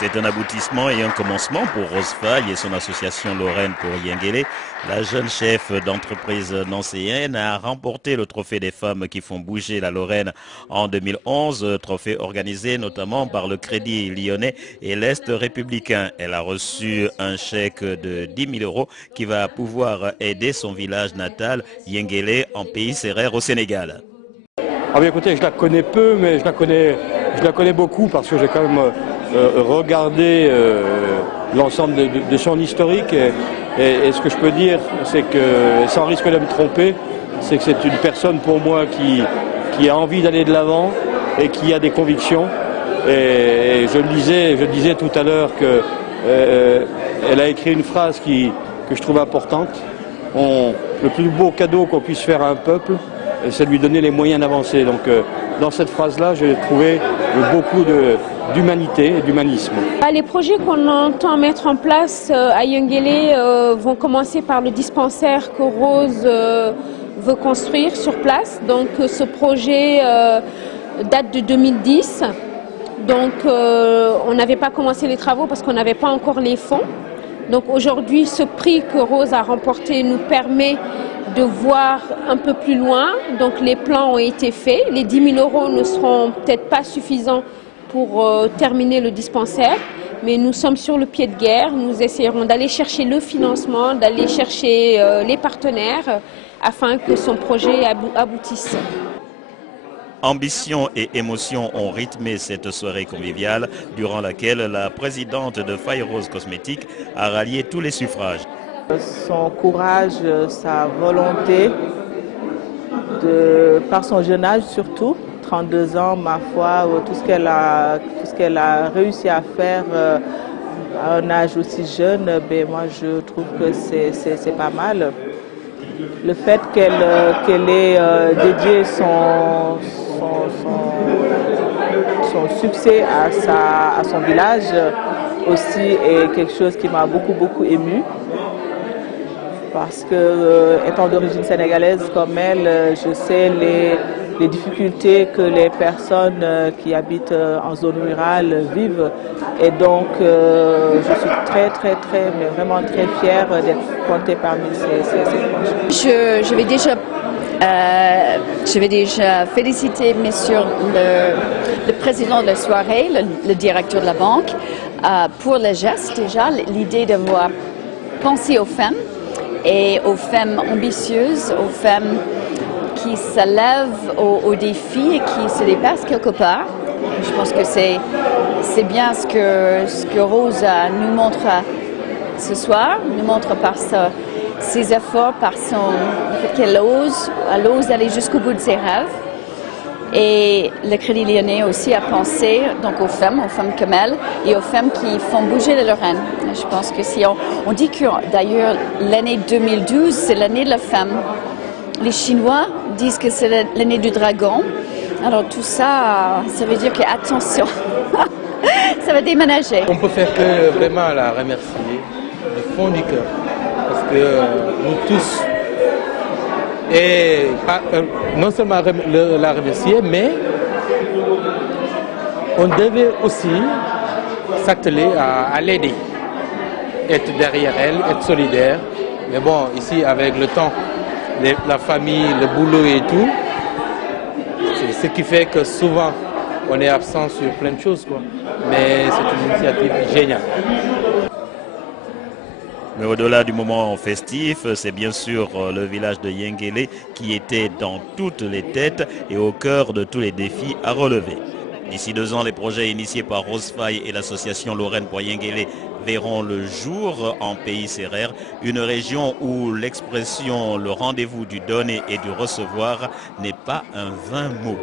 C'est un aboutissement et un commencement pour Rose Faye et son association Lorraine pour Yengele. La jeune chef d'entreprise nancéenne a remporté le trophée des femmes qui font bouger la Lorraine en 2011, trophée organisé notamment par le Crédit Lyonnais et l'Est républicain. Elle a reçu un chèque de 10 000 € qui va pouvoir aider son village natal, Yengele, en pays sérère au Sénégal. Ah bien écoutez, je la connais peu, mais je la connais beaucoup parce que j'ai quand même regardé l'ensemble de son historique et ce que je peux dire, c'est que, sans risque de me tromper, c'est que c'est une personne pour moi qui a envie d'aller de l'avant et qui a des convictions. Et je le disais tout à l'heure qu'elle a écrit une phrase que je trouve importante. Le plus beau cadeau qu'on puisse faire à un peuple, c'est de lui donner les moyens d'avancer. Donc dans cette phrase-là, j'ai trouvé beaucoup d'humanité et d'humanisme. Les projets qu'on entend mettre en place à Yengele vont commencer par le dispensaire que Rose veut construire sur place. Donc ce projet date de 2010. Donc on n'avait pas commencé les travaux parce qu'on n'avait pas encore les fonds. Donc aujourd'hui, ce prix que Rose a remporté nous permet de voir un peu plus loin. Donc les plans ont été faits. Les 10 000 € ne seront peut-être pas suffisants pour terminer le dispensaire, mais nous sommes sur le pied de guerre. Nous essayerons d'aller chercher le financement, d'aller chercher les partenaires afin que son projet aboutisse. Ambition et émotion ont rythmé cette soirée conviviale durant laquelle la présidente de Faye Rose Cosmétiques a rallié tous les suffrages. Son courage, sa volonté, par son jeune âge surtout, 32 ans, ma foi, tout ce qu'elle a réussi à faire à un âge aussi jeune, moi je trouve que c'est pas mal. Le fait qu'elle ait dédié son succès à son village aussi est quelque chose qui m'a beaucoup ému. Parce que, étant d'origine sénégalaise comme elle, je sais les difficultés que les personnes qui habitent en zone rurale vivent. Et donc, je suis mais vraiment très fière d'être comptée parmi ces proches. Je vais déjà féliciter monsieur le président de la soirée, le directeur de la banque, pour le geste déjà, l'idée d'avoir pensé aux femmes et aux femmes ambitieuses, aux femmes qui se lèvent aux défis et qui se dépassent quelque part. Je pense que c'est bien ce que Rose nous montre ce soir, nous montre par ses efforts, par le fait qu'elle ose aller jusqu'au bout de ses rêves. Et le Crédit Lyonnais aussi a pensé donc aux femmes comme elle et aux femmes qui font bouger la Lorraine. Je pense que si on dit que d'ailleurs l'année 2012 c'est l'année de la femme. Les Chinois disent que c'est l'année du dragon. Alors tout ça, ça veut dire que attention, ça va déménager. On peut faire que vraiment la remercier du fond du cœur parce que nous tous. Et non seulement la remercier, mais on devait aussi s'atteler à l'aider, être derrière elle, être solidaire. Mais bon, ici, avec le temps, la famille, le boulot et tout, c'est ce qui fait que souvent, on est absent sur plein de choses, quoi. Mais c'est une initiative géniale. Mais au-delà du moment festif, c'est bien sûr le village de Yengele qui était dans toutes les têtes et au cœur de tous les défis à relever. D'ici 2 ans, les projets initiés par Rose Faye et l'association Lorraine pour Yengele verront le jour en pays sérère, une région où l'expression le rendez-vous du donner et du recevoir n'est pas un vain mot.